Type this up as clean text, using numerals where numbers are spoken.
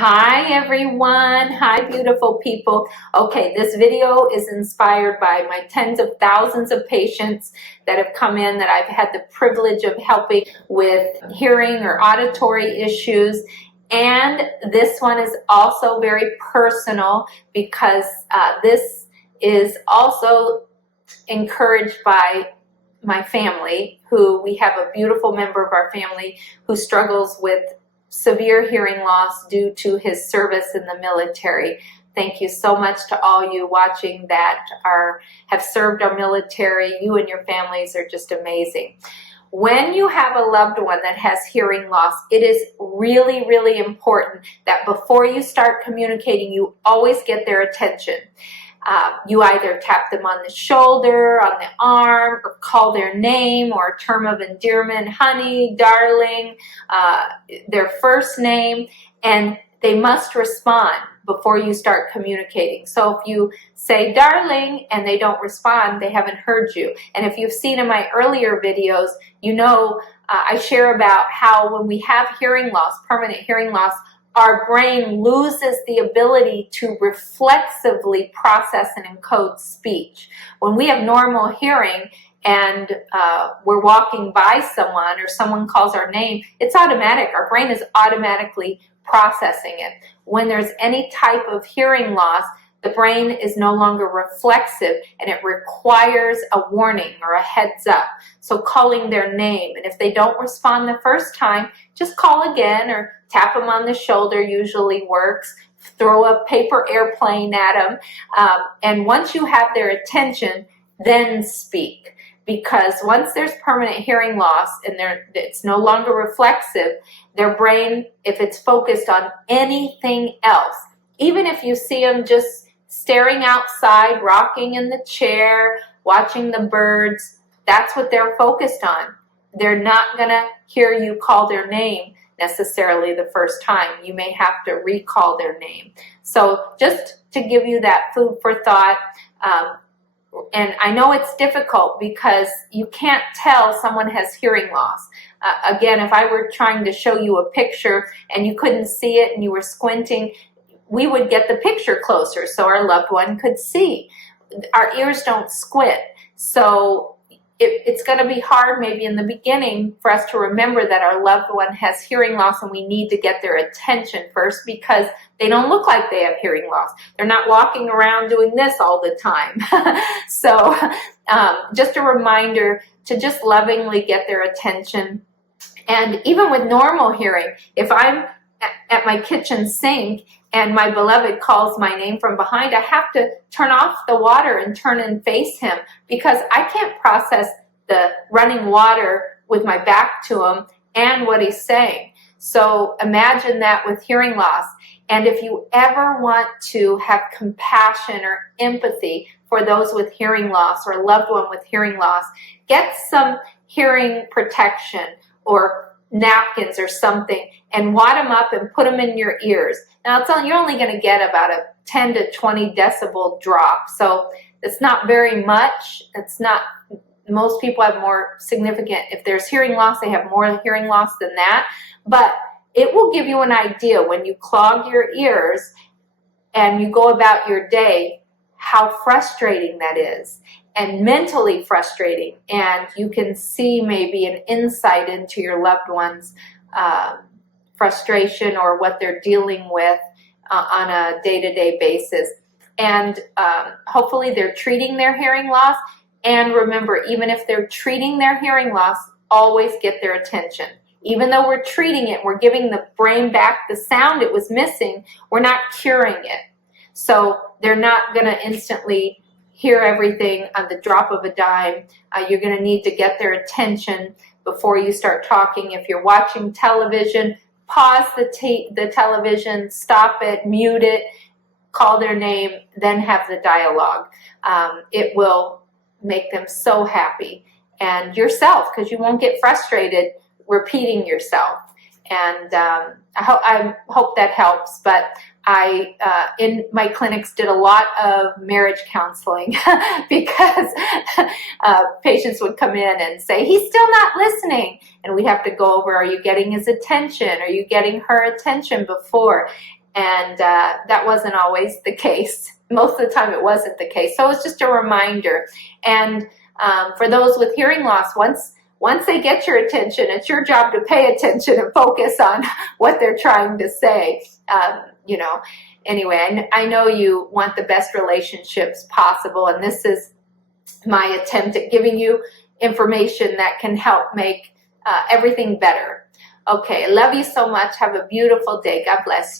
Hi everyone. Hi beautiful people. Okay, this video is inspired by my tens of thousands of patients that have come in that I've had the privilege of helping with hearing or auditory issues. And this one is also very personal because this is also encouraged by my family, who we have a beautiful member of our family who struggles with severe hearing loss due to his service in the military. Thank you so much to all you watching that have served our military. You and your families are just amazing. When you have a loved one that has hearing loss, it is really, really important that before you start communicating, you always get their attention. You either tap them on the shoulder, on the arm, or call their name or a term of endearment, honey, darling, their first name, and they must respond before you start communicating. So if you say darling and they don't respond, they haven't heard you. And if you've seen in my earlier videos, you know I share about how when we have hearing loss, permanent hearing loss, our brain loses the ability to reflexively process and encode speech. When we have normal hearing and we're walking by someone or someone calls our name, it's automatic. Our brain is automatically processing it. When there's any type of hearing loss, the brain is no longer reflexive and it requires a warning or a heads up. So calling their name, and if they don't respond the first time, just call again or tap them on the shoulder usually works. Throw a paper airplane at them. And once you have their attention, then speak. Because once there's permanent hearing loss and it's no longer reflexive, their brain, if it's focused on anything else, even if you see them just staring outside, rocking in the chair, watching the birds, that's what they're focused on. They're not going to hear you call their name necessarily the first time. You may have to recall their name. So just to give you that food for thought, and I know it's difficult because you can't tell someone has hearing loss. Again, if I were trying to show you a picture and you couldn't see it and you were squinting, we would get the picture closer so our loved one could see. Our ears don't squint. So it's going to be hard maybe in the beginning for us to remember that our loved one has hearing loss and we need to get their attention first because they don't look like they have hearing loss. They're not walking around doing this all the time. So just a reminder to just lovingly get their attention. And even with normal hearing, if I'm at my kitchen sink and my beloved calls my name from behind, I have to turn off the water and turn and face him because I can't process the running water with my back to him and what he's saying. So imagine that with hearing loss. And if you ever want to have compassion or empathy for those with hearing loss or a loved one with hearing loss, get some hearing protection or napkins or something and wad them up and put them in your ears. Now you're only going to get about a 10 to 20 decibel drop, so it's not very much. It's not. Most people have more significant, if there's hearing loss, they have more hearing loss than that, but it will give you an idea when you clog your ears and you go about your day how frustrating that is. And mentally frustrating, and you can see maybe an insight into your loved one's frustration or what they're dealing with on a day-to-day basis. And hopefully they're treating their hearing loss. And remember, even if they're treating their hearing loss, always get their attention. Even though we're treating it, we're giving the brain back the sound it was missing, we're not curing it. So they're not going to instantly hear everything on the drop of a dime. You're going to need to get their attention before you start talking. If you're watching television, pause the television, stop it, mute it, call their name, then have the dialogue. It will make them so happy. And yourself, because you won't get frustrated repeating yourself. And I hope that helps. But I, in my clinics, did a lot of marriage counseling because patients would come in and say, he's still not listening. And we'd have to go over, are you getting his attention? Are you getting her attention before? And that wasn't always the case. Most of the time it wasn't the case. So it's just a reminder. And for those with hearing loss, once they get your attention, it's your job to pay attention and focus on what they're trying to say. Anyway, I know you want the best relationships possible, and this is my attempt at giving you information that can help make everything better. Okay, love you so much. Have a beautiful day. God bless you.